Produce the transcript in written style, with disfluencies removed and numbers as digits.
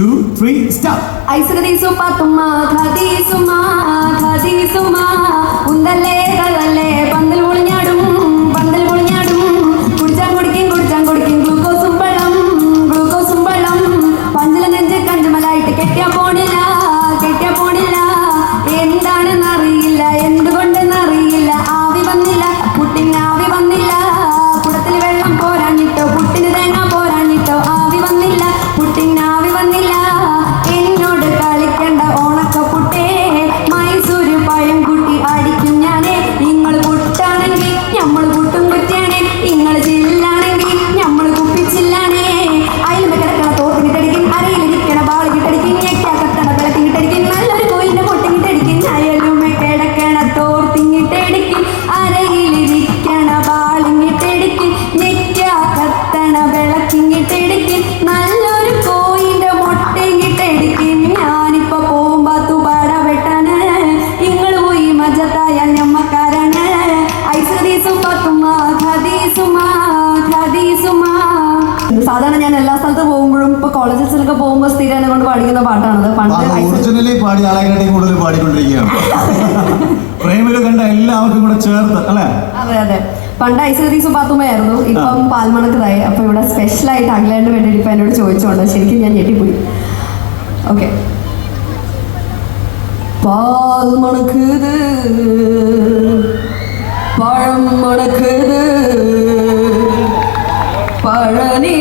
2, 3, stop. ഐസ്കൃതി സുപ്പാത്തുമ്മ ഖദി Suma ഉന്തല്ലേ കള്ളല്ലേ പന്തൽ പൊളിഞ്ഞാടും കുടിച്ചാൻ കുടിക്കും ഗ്ലൂക്കോസും വെള്ളം പഞ്ചല നെഞ്ച് കഞ്ചുമലായിട്ട് കെട്ടിയാ പോണില്ല എന്താണെന്നറിയില്ല എന്തുകൊണ്ടെന്നറിയില്ല ആവി വന്നില്ല പുട്ടിനാവി വന്നില്ല കുടത്തിൽ വെള്ളം പോരാഞ്ഞിട്ടോ പുട്ടിന് തേങ്ങ പോരാഞ്ഞിട്ടോ ആവി വന്നില്ല പുട്ടിനാവി വന്നില്ല എന്നോട് കളിക്കണ്ട ഓണക്കപ്പുട്ടേ മൈസൂര് പഴം കുട്ടി അടിക്കും ഞാനേ നിങ്ങൾ പുട്ടാണെങ്കിൽ നമ്മൾ പുട്ടും കുറ്റിയാണേ നിങ്ങൾ ചില്ലാണെങ്കിൽ നമ്മൾ കുപ്പിച്ചില്ലാണേ അയിലും കിടക്കണ തോർത്തിങ്ങിട്ടടിക്കും അരയിലിരിക്കണ ബാളിങ്ങിട്ടടിക്കും ഞെക്കാ കത്തണ വിളക്കിങ്ങിട്ടടിക്കും നല്ലൊരു കോയിന്റെ പൊട്ടിങ്ങിട്ടടിക്കും അയലും കിടക്കണ തോർത്തിങ്ങിട്ടടിക്കും അരയിലിരിക്കണ ബാളിങ്ങിട്ടടിക്കും ഞെക്കാ കത്തണ വിളക്കിങ്ങിട്ടടിക്കും നല്ലൊരു കോയിന്റെ മുട്ടങ്ങിട്ടടിക്കും ഞാനിപ്പോ പോകുമ്പോ തുപാട വെട്ടാണ് നിങ്ങൾ പോയി മജത്തായാൽ ഞമ്മക്കാരാണ് ഐസ്കൃതി സുപ്പാത്തുമ്മ ഖദി സുമ. സാധാരണ ഞാൻ എല്ലാ സ്ഥലത്തും പോകുമ്പോഴും ഇപ്പൊ കോളേജസിലൊക്കെ പോകുമ്പോൾ സ്ഥിരം എന്നെ കൊണ്ട് പാടിക്കുന്ന പാട്ടാണത്. പണ്ട് ഒറിജിനലി പാടി ആളെക്കാട്ടിയും കൂടുതൽ പാടിക്കൊണ്ടിരിക്കുകയാണ്. പ്രേമില് കണ്ട എല്ലാവർക്കും കൂടെ ചേർത്ത് അല്ലേ? അതെ പണ്ട് ഐസ്കൃതി സുപ്പാത്തുമ്മയായിരുന്നു, ഇപ്പം പാൽമണക്കതായി. അപ്പൊ ഇവിടെ സ്പെഷ്യലായിട്ട് അഖിലേന്റെ വേണ്ടി ഇപ്പൊ എന്നോട് ചോദിച്ചോണ്ട് ശരിക്കും ഞാൻ ഞെട്ടിപ്പോയി. ഓക്കെ. പാൽ മണക്കുത് പഴം മണക്കുത് പഴനി